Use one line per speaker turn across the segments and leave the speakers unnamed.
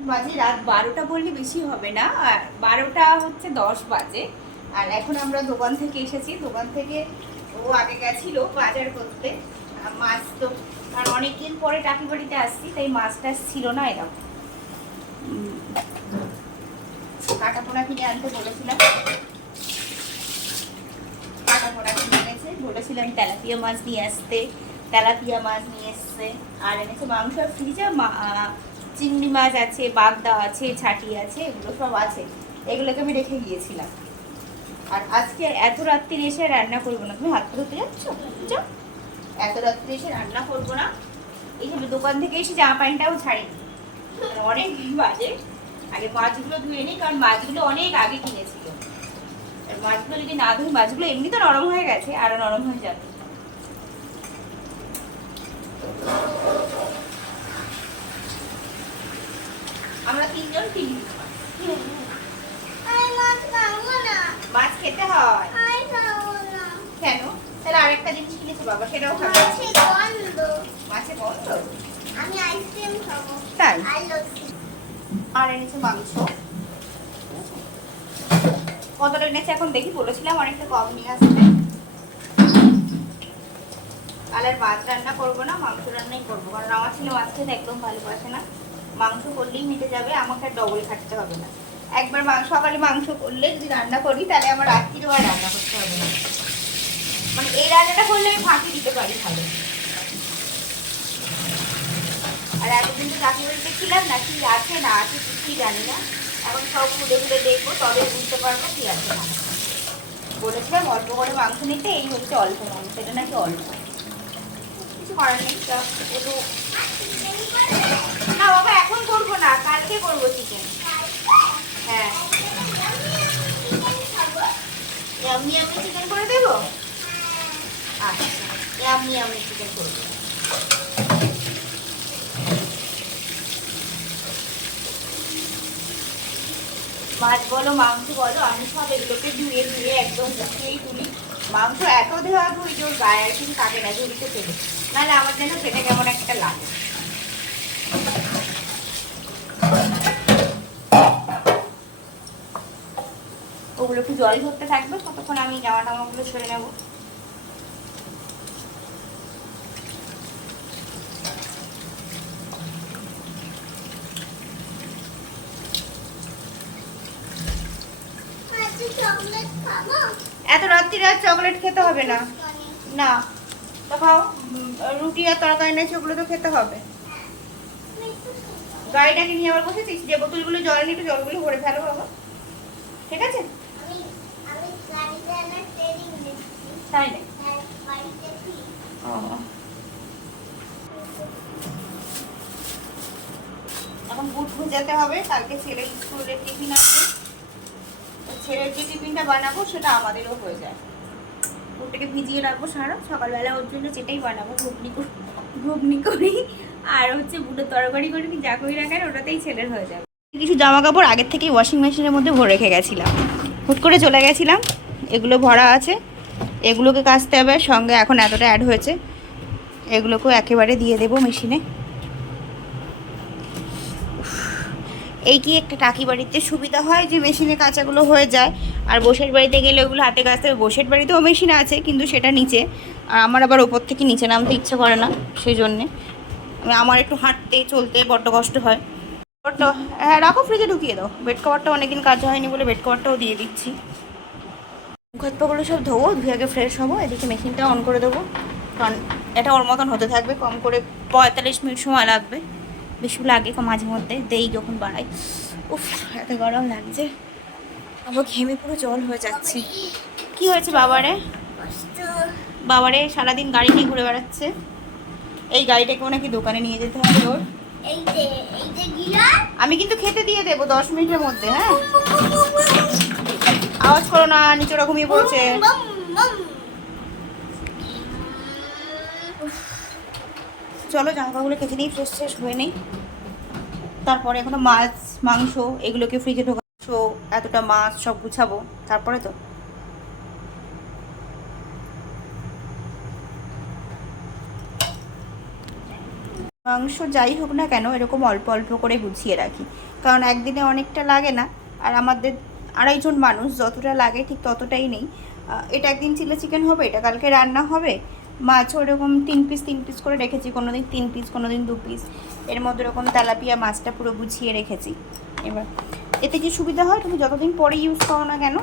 বাজে রাত বারোটা বললে বেশি হবে না। আর বারোটা হচ্ছে দশ বাজে। আর এখন আমরা দোকান থেকে এসেছি। দোকান থেকে ও আগে গেছিল বাজার করতে। মাছ তো আর অনেকদিন পরে টাকি বাড়িতে আসছি তাই মাছ টাছ ছিল না এরকম। কাটা পোনা কিনে আনতে বলেছিলাম। কাটা পোনা কিনে এনেছে। বলেছিলাম তেলাপিয়া মাছ নিয়ে আসতে। তেলাপিয়া মাছ নিয়ে এসছে। আর এনেছে মাংস ফ্রিজে মা- চিংড়ি মাছ আছে, বাগদা আছে, ছাটি আছে, এগুলো সব আছে। এগুলোকে আমি রেখে গিয়েছিলাম। আর আজকে এত রাত্রি এসে রান্না করব না। তুমি হাত ধরতে যাচ্ছ? এত রাত্রি এসে রান্না করব না। এই যে দোকান থেকে এসে জামা প্যান্টটাও ছাড়িনি। অনেক বাজে। আগে মাছগুলো ধুয়ে নিই, কারণ মাছগুলো অনেক আগে কিনেছিল। মাছগুলো যদি না ধুই, মাছগুলো এমনি তো নরম হয়ে গেছে, আরও নরম হয়ে যাবে। তিনজন তিন
আর
এনেছে কতটা এনেছে এখন দেখি, বলেছিলাম অনেকটা কম নিয়ে আসতে। কাল আর মাছ রান্না করব না, মাংস রান্নাই করব, কারণ আমার ছেলে মাছ খেতে একদম ভালোবাসে না। মাংস করলেই মিটে যাবে, আমাকে আর ডবল খাটতে হবে না। একবার মাংস সকালে মাংস করলে যদি রান্না করি, তাহলে আমার রাত্রিরও আর রান্না করতে হবে না। মানে এই রান্নাটা করলে আমি ফাঁকি দিতে পারি ভালো। আর এতদিন তো বাড়িতে ছিলাম না, কি আছে না আছে কিছুই জানি না। এখন সব ঘুরে ঘুরে দেখব, তবে বুঝতে পারব কি আছে না বলেছিলাম অল্প করে মাংস নিতে, এই হচ্ছে অল্প মাংস, এটা নাকি অল্প। কিছু হ্যাঁ। আচ্ছা মাছ বলো, মাংস বলো, আমি সব এগুলোকে ধুয়ে ধুয়ে একদম শুকিয়েই তুলি মাংস এত দেওয়া ধুই যে গায়ে কিন্তু কাটে না ঝুড়িতে ফেলে নাহলে আমার যেন খেতে কেমন একটা লাগে? ওগুলো একটু জল ধরতে থাকবে ততক্ষণ আমি জামা টামাগুলো ছেড়ে নেব। এত রাত্রিরে আর চকলেট খেতে হবে না। না। তো খাও রুটি আর তরকারি নেই সেগুলো তো খেতে হবে। গাড়িটাকে নিয়ে আবার বসেছিস? যে বোতলগুলো জল নিয়ে একটু জলগুলো ভরে ফেলো বাবা। ঠিক আছে? তাই না ও। এখন বুট ভুজাতে হবে কালকে ছেলের স্কুলের টিফিন আছে। ছেলের যে টিফিনটা বানাবো সেটা আমাদেরও হয়ে যায়। বুটটাকে ভিজিয়ে রাখব সারা সকালবেলা ওর জন্য যেটাই বানাবো, ঘুগনি ঘুগনি করি। আর হচ্ছে বুটের তরকারি করে কি যা করি রাখার ওটাতেই ছেলের হয়ে যাবে। কিছু জামা কাপড় আগের থেকে ওয়াশিং মেশিনের মধ্যে ভরে রেখে গেছিলাম। হুট করে চলে গেছিলাম। এগুলো ভরা আছে। এগুলোকে কাচতে হবে। সঙ্গে এখন এতটা অ্যাড হয়েছে। এগুলোকেও একেবারে দিয়ে দেবো মেশিনে এই কি একটা টাকি বাড়িতে সুবিধা হয় যে মেশিনে কাঁচাগুলো হয়ে যায়? আর বসের বাড়িতে গেলে ওগুলো হাতে কাচতে হবে। বসের বাড়িতেও মেশিন আছে, কিন্তু সেটা নিচে। আর আমার আবার ওপর থেকে নিচে নামতে ইচ্ছে করে না সেই জন্যে আমি আমার একটু হাঁটতে, চলতে বড্ড কষ্ট হয়। বড্ড হ্যাঁ রাখো ফ্রিজে ঢুকিয়ে দাও। বেড কভারটা অনেকদিন কাজ হয়নি বলে বেড কভারটাও দিয়ে দিচ্ছি। মুখ পাগুলো সব ধোবো, ধুয়ে আগে ফ্রেশ হব, এদিকে মেশিনটা অন করে দেবো। কারণ এটা ওর মতন হতে থাকবে, কম করে পঁয়তাল্লিশ মিনিট সময় লাগবে। বেশি লাগে মাঝে মধ্যে, দেই যখন বাড়াই উফ, এত গরম লাগছে। আবার ঘেমে পুরো জল হয়ে যাচ্ছে। কি হয়েছে বাবারে? বাবারে, সারাদিন গাড়ি নিয়ে ঘুরে বেড়াচ্ছে। এই গাড়িটাকেও নাকি দোকানে নিয়ে যেতে হবে ওর। আমি কিন্তু খেতে দিয়ে দেবো দশ মিনিটের মধ্যে হ্যাঁ? আওয়াজ করো না নিচে ওরা ঘুমিয়ে পড়ছে। চলো জামা কাপড়গুলো কেচে নিই ফ্রেশ ফ্রেশ হয়ে নেই। তারপরে এখনও মাছ, মাংস, এগুলোকে ফ্রিজে ঢোকাচ্ছো এতটা মাছ, সব গুছাবো। তারপরে তো। মাংস যাই হোক না কেন, এরকম অল্প অল্প করে গুছিয়ে রাখি। কারণ একদিনে অনেকটা লাগে না, আর আমাদের আড়াইজন মানুষ, যতটা লাগে ঠিক ততটাই নেই। এটা একদিন চিলি চিকেন হবে, এটা কালকে রান্না হবে। মাছও এরকম তিন পিস তিন পিস করে রেখেছি। কোনো দিন তিন পিস কোনো দিন দু পিস এর মধ্যে এরকম তেলাপিয়া মাছটা পুরো গুছিয়ে রেখেছি। এবার, এতে কি সুবিধা হয়? তুমি যতদিন পরে ইউজ করো না কেন,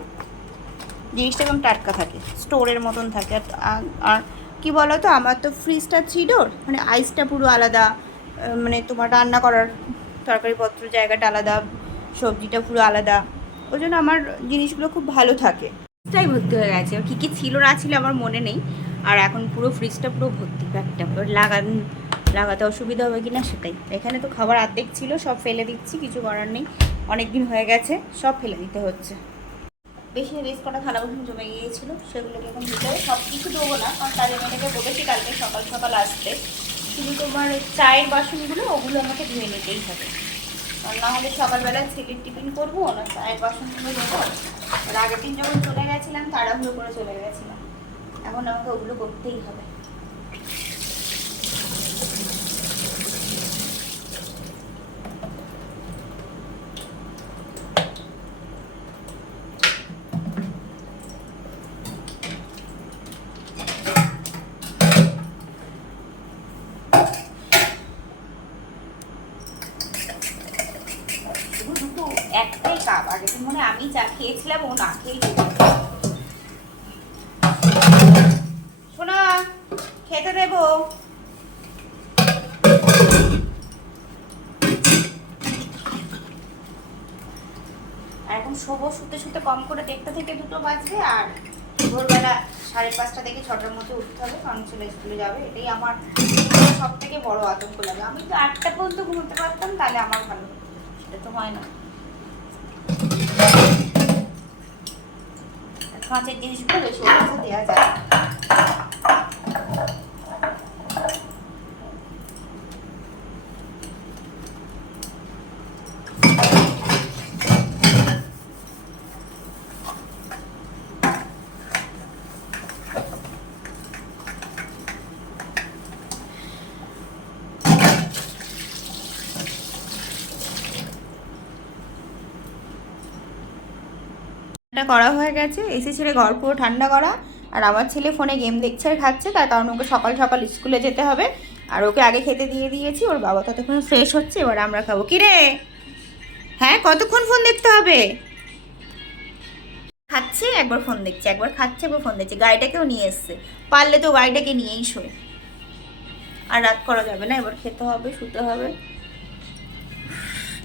জিনিসটা একদম টাটকা থাকে স্টোরের মতন থাকে। আর- আর- কি বলো তো আমার তো ফ্রিজটা থ্রি ডোর মানে আইসটা পুরো আলাদা মানে তোমার রান্না করার তরকারিপত্র জায়গাটা আলাদা, সবজিটা পুরো আলাদা। ওই জন্য আমার জিনিসগুলো খুব ভালো থাকে। ভর্তি হয়ে গেছে। কী কী ছিল না ছিল আমার মনে নেই। আর এখন পুরো ফ্রিজটা পুরো ভর্তি ব্যাগটা লাগান লাগাতে অসুবিধা হবে কি না সেটাই। এখানে তো খাবার অর্ধেক ছিল, সব ফেলে দিচ্ছি, কিছু করার নেই। অনেক দিন হয়ে গেছে, সব ফেলে দিতে হচ্ছে। বেশি বেশ কটা থালা বাসন জমে গিয়েছিল, সেগুলোকে এখন দিতে সব কিছু দেবো না, কারণ কাজের মেয়েটাকে বলেছি কালকে সকাল সকাল আসতে। শুধু তোমার চায়ের বাসনগুলো, ওগুলো আমাকে ধুয়ে নিতেই হবে। না হলে সকালবেলা ছেলের টিফিন করব, না চায়ের বাসনগুলো দেবো আগের দিন যখন চলে গেছিলাম, তাড়াহুড়ো করে চলে গেছিলাম। এখন আমাকে ওগুলো করতেই হবে শুধু দুটো একটাই কাপ আগের দিন মনে হয় আমি চা খেয়েছিলাম ও না খেয়েই চলে গেছে। শোনা খেতে দেবো আর এখন শোবো শুতে শুতে কম করে দেখতে থেকে দুটো বাজবে আর ভোরবেলা সাড়ে পাঁচটা থেকে ছটার মধ্যে উঠতে হবে, কারণ ছেলে স্কুলে যাবে, এটাই আমার সব থেকে বড় আতঙ্ক লাগে। আমি তো আটটা পর্যন্ত ঘুমোতে পারতাম, তাহলে আমার ভালো। সেটা তো হয় না। কাঁচের জিনিসগুলো, বেশি দেওয়া যায় না। এটা করা হয়ে গেছে। এসে ছেলে ঘর পুরো ঠান্ডা করা। আর আমার ছেলে ফোনে গেম দেখছে আর খাচ্ছে, তার কারণ ওকে সকাল সকাল স্কুলে যেতে হবে। আর ওকে আগে খেতে দিয়ে দিয়েছি, ওর বাবা ততক্ষণ ফ্রেশ হচ্ছে, এবার আমরা খাব। কি রে? হ্যাঁ কতক্ষণ ফোন দেখতে হবে? খাচ্ছে, একবার ফোন দেখছে, একবার খাচ্ছে, একবার ফোন দেখছে। গাড়িটাকেও নিয়ে এসছে। পারলে তো গাড়িটাকে নিয়েই শোয়। আর রাত করা যাবে না, এবার খেতে হবে, শুতে হবে।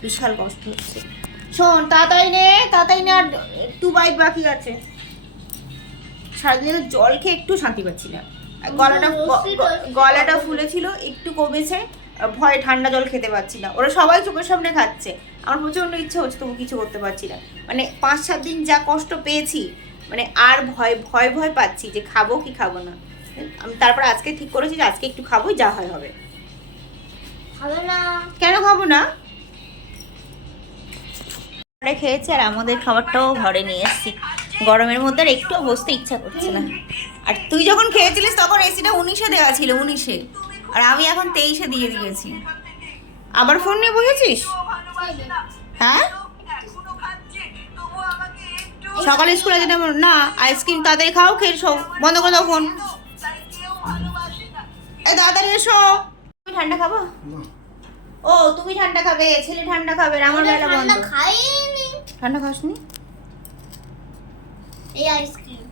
বিশাল কষ্ট হচ্ছে। শোন তাড়াতাড়ি নে তাড়াতাড়ি নে আর টু বাইট বাকি আছে। সারাদিন জল খেয়ে একটু শান্তি পাচ্ছি না। গলাটা গলাটা ফুলেছিল একটু কমেছে ভয়ে ঠান্ডা জল খেতে পারছি না। ওরা সবাই চোখের সামনে খাচ্ছে। আমার প্রচণ্ড ইচ্ছে হচ্ছে তবু কিছু করতে পারছি না। মানে পাঁচ সাত দিন যা কষ্ট পেয়েছি মানে আর ভয় ভয় ভয় পাচ্ছি যে খাব কি খাব না। আমি তারপর আজকে ঠিক করেছি যে আজকে একটু খাবোই যা হয় হবে।
হবে না।
কেন খাব না? ঘরে খেয়েছি আর আমাদের খাবারটাও ঘরে নিয়ে এসেছি। গরমের মধ্যে আর একটু বসতে ইচ্ছা করছে না। আর তুই যখন খেয়েছিলিস তখন এসিটা উনিশে দেওয়া ছিল উনিশে। আর আমি এখন তেইশে দিয়ে দিয়েছি। আবার ফোন নিয়ে বসেছিস? হ্যাঁ? সকালে স্কুলে আমার- না আইসক্রিম তাড়াতাড়ি খাও খেয়ে এসো বন্ধ করে দাও ফোন এই তাড়াতাড়ি এসো। তুমি ঠান্ডা খাব? ও তুমি ঠান্ডা খাবে ছেলে ঠান্ডা খাবে আমার বেলা বন্ধ।
ঠান্ডা খাইনি।
ঠান্ডা খাসনি?
এই আইসক্রিম।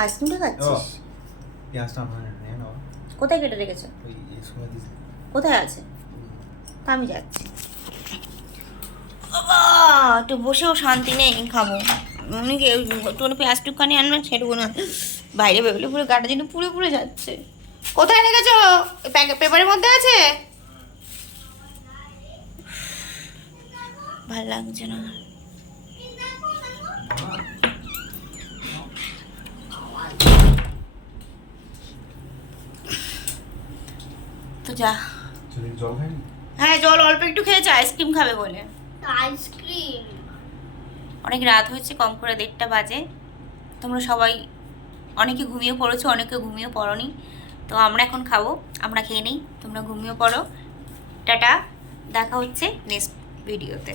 আইসক্রিমটা খাচ্ছিস?
পেঁয়াজটা আমার নেন
কোথায় কেটে রেখেছো?
ওই এই সময়
কোথায় আছে? তা আমি যাচ্ছি। বাবা একটু বসেও শান্তি নেই খাব। উনি ওই একটু পেঁয়াজ টুকখানি আনবেন সেটুকু না। বাইরে বেরোলে পুরো গাটা যেন পুড়ে পুড়ে যাচ্ছে। কোথায় রেখেছো? প্যাকেট পেপারের মধ্যে আছে? ভালো লাগছে না। তো যা। হ্যাঁ জল অল্প একটু খেয়েছে আইসক্রিম খাবে বলে।
আইসক্রিম?
অনেক রাত হয়েছে কম করে দেড়টা বাজে। তোমরা সবাই অনেকে ঘুমিয়ে পড়েছো অনেকে ঘুমিয়ে পড়নি। তো তো আমরা এখন খাব আমরা খেয়ে নেই তোমরা ঘুমিয়ে পড়ো। টাটা দেখা হচ্ছে নেক্সট ভিডিওতে